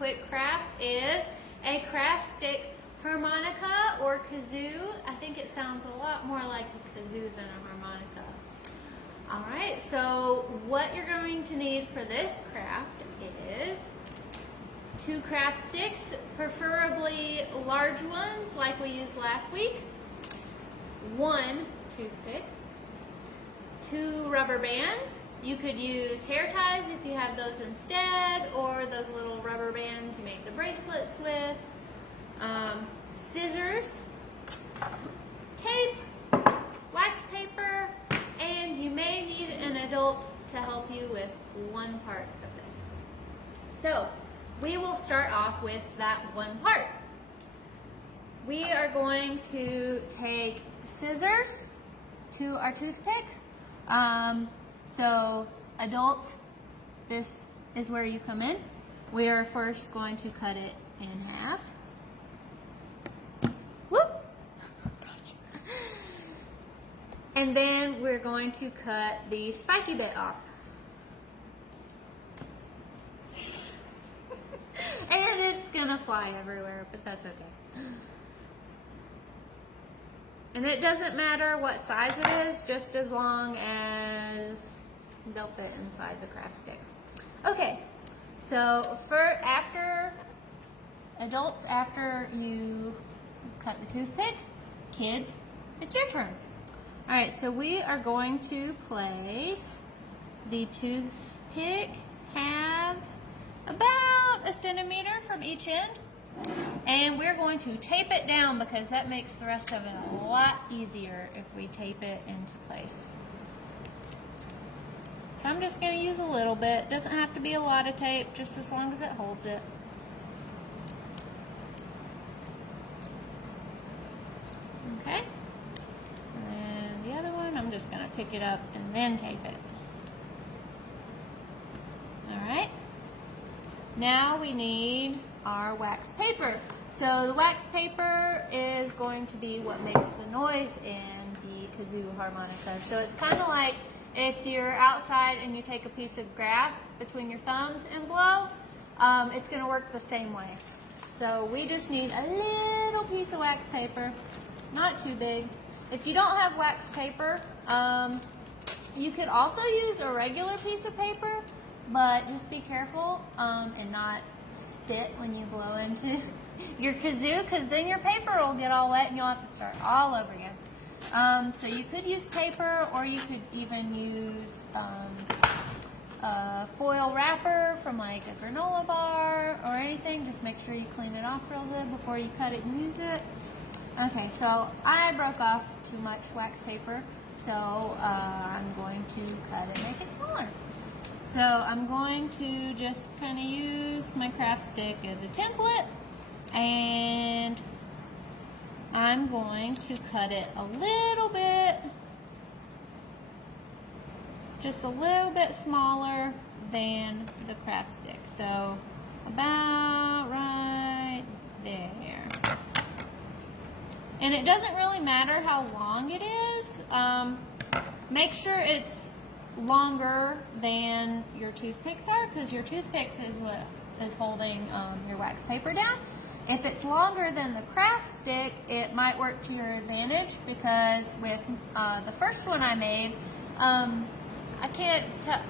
quick craft is a craft stick harmonica or kazoo. I think it sounds a lot more like a kazoo than a harmonica. All right, so what you're going to need for this craft is 2 craft sticks, preferably large ones like we used last week, 1 toothpick, 2 rubber bands. You could use hair ties if you have those instead, or those little rubber bands you make the bracelets with, scissors, tape, wax paper, and you may need an adult to help you with one part of this. So we will start off with that one part. We are going to take scissors to our toothpick. So adults, this is where you come in. We are first going to cut it in half. Whoop! Gotcha. And then we're going to cut the spiky bit off. And it's gonna fly everywhere, but that's okay. And it doesn't matter what size it is, just as long as they'll fit inside the craft stick. Okay, so adults, after you cut the toothpick, kids, it's your turn. All right, so we are going to place the toothpick halves about 1 centimeter from each end. And we're going to tape it down because that makes the rest of it a lot easier if we tape it into place. So I'm just going to use a little bit. Doesn't have to be a lot of tape, just as long as it holds it. Okay. And the other one, I'm just going to pick it up and then tape it. All right. Now we need our wax paper. So the wax paper is going to be what makes the noise in the kazoo harmonica. So it's kind of like if you're outside and you take a piece of grass between your thumbs and blow, it's going to work the same way. So we just need a little piece of wax paper, not too big. If you don't have wax paper, you could also use a regular piece of paper, but just be careful and not spit when you blow into your kazoo, because then your paper will get all wet and you'll have to start all over again. So you could use paper, or you could even use a foil wrapper from like a granola bar or anything. Just make sure you clean it off real good before you cut it and use it. Okay, so I broke off too much wax paper, so I'm going to cut it and make it smaller. So I'm going to just kind of use my craft stick as a template, and I'm going to cut it a little bit, just a little bit smaller than the craft stick. So about right there. And it doesn't really matter how long it is. Make sure it's longer than your toothpicks are, because your toothpicks is what is holding your wax paper down. If it's longer than the craft stick, it might work to your advantage, because with the first one I made, I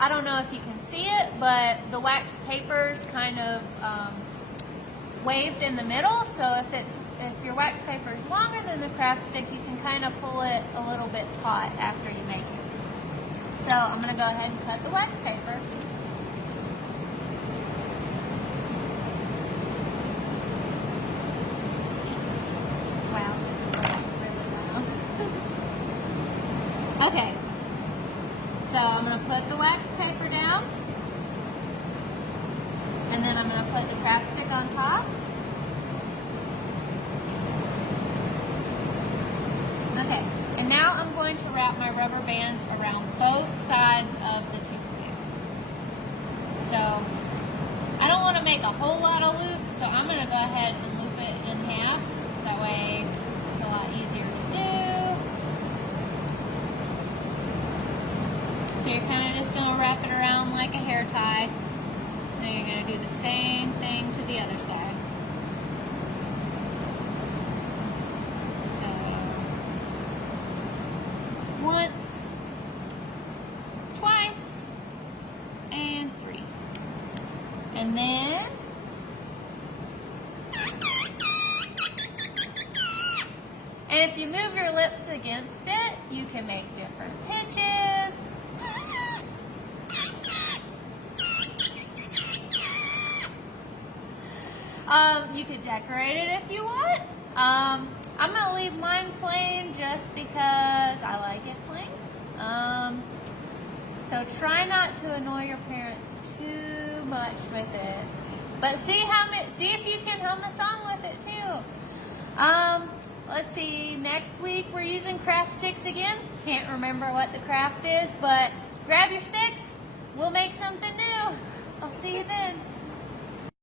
don't know if you can see it, but the wax paper's kind of waved in the middle. So if your wax paper is longer than the craft stick, you can kind of pull it a little bit taut after you make it. So I'm going to go ahead and cut the wax paper. Wow, it's really loud. Okay, so I'm going to put the wax paper down, and then I'm going to put the craft stick on top. Okay, and now I'm going to wrap my rubber bands around both sides of the toothpick. So I don't want to make a whole lot of loops, so I'm going to go ahead and loop it in half. That way it's a lot easier to do. So you're kind of just going to wrap it around like a hair tie. then you're going to do the same thing to the other side. So, once, twice, and 3. And then, and if you move your lips against it, you can make different pitches. You could decorate it if you want. I'm going to leave mine plain just because I like it plain. So try not to annoy your parents too much with it. But see if you can hum a song with it too. Let's see, next week we're using craft sticks again. Can't remember what the craft is, but grab your sticks